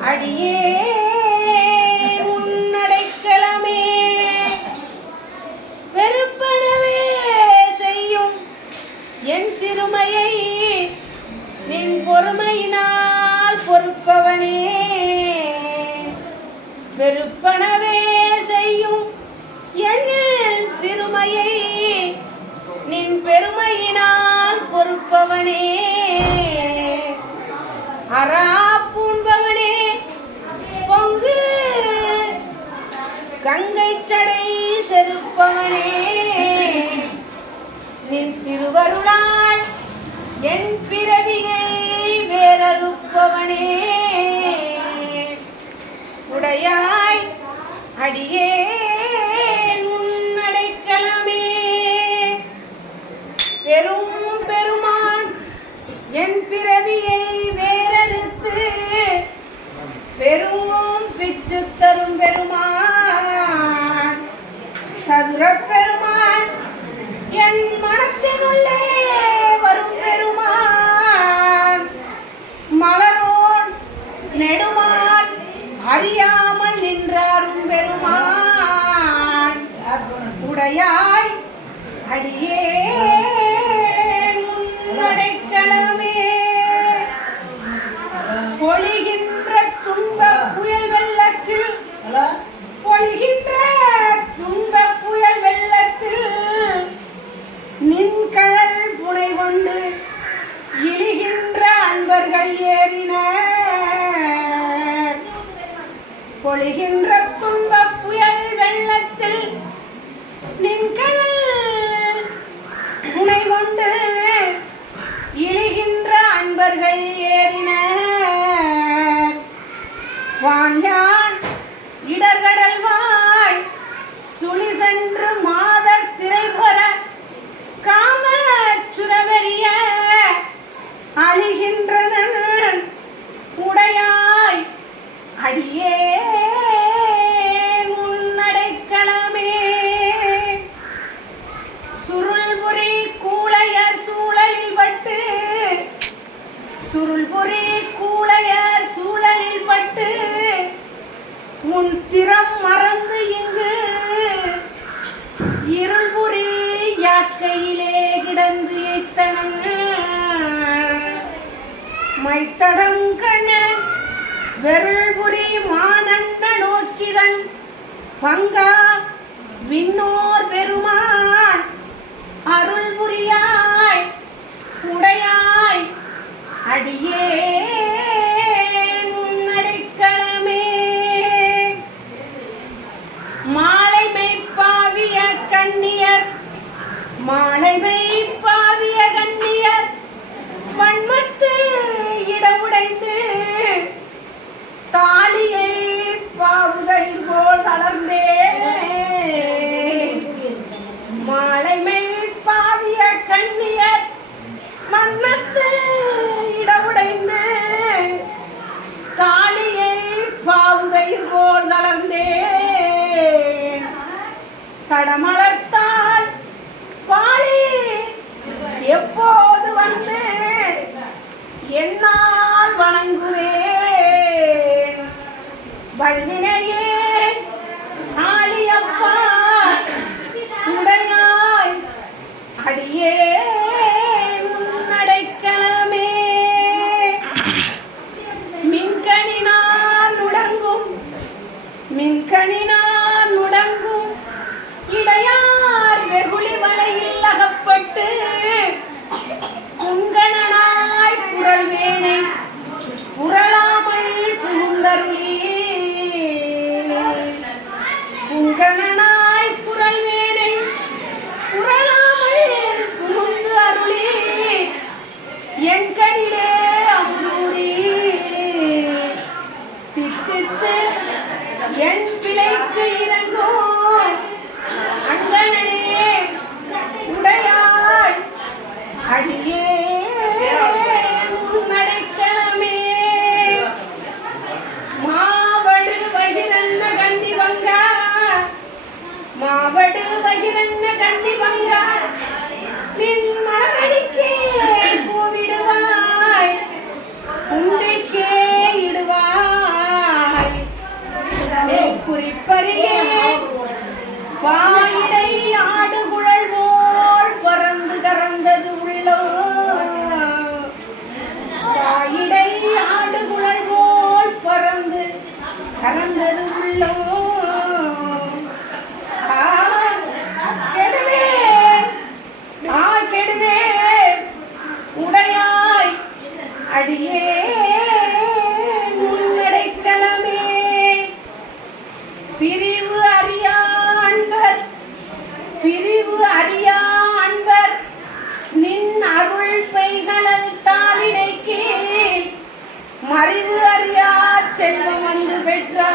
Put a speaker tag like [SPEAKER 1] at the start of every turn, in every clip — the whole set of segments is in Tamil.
[SPEAKER 1] அடியே உன்னடைக்கலமே. வெறுப்பனவே செய்யும் என் சிறுமையை நின் பொறுமையினால் பொறுப்பவனே. வெறுப்பனவே செய்யும் என் சிறுமையை நின் பெருமையினால் பொறுப்பவனே. அரா உடையாய் அடியே அறியாமல் நின்றாரும் பெருமான். உடையாய் அடியே முன்னடைக்கணமே பொழிகின்ற துன்ப புயல் வெள்ளத்தில் பொழிகின்ற துன்ப புயல் வெள்ளத்தில் நின்கழல் புனை கொண்டு இழிகின்ற அன்பர்கள் ஏறின பொழிகின்ற துன்ப புயல் வெள்ளத்தில் நின்கள் முனை கொண்டு தடங்கண வெருள்புரி மானந்த நோக்கிதன். பங்கா விண்ணோர் பெருமான். அருள்புரியாய் உடையாய் அடியே எப்போது வந்து என்னால் வணங்குவேன்? வல்வினை வீரன் அறியா அன்பர் பிரிவு அறியா அன்பர் நின் அருள் பெய்களல் தாளினை கீழ் மறிவு அறியா செல்வம் வந்து பெற்றார்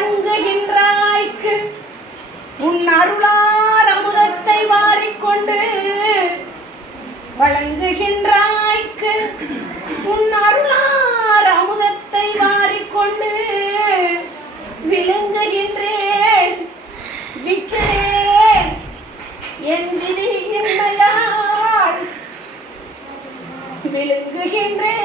[SPEAKER 1] வணங்குகின்றாய்க்கு உன் அருளார் அமுதத்தை வாரிக்கொண்டு வழங்குகின்றாய்க்கு. உன் அருளார் அமுதத்தை வாரிக்கொண்டு விழுங்குகின்றேன் விற்கிறேன். என் விதியின்மையால் விழுங்குகின்றேன்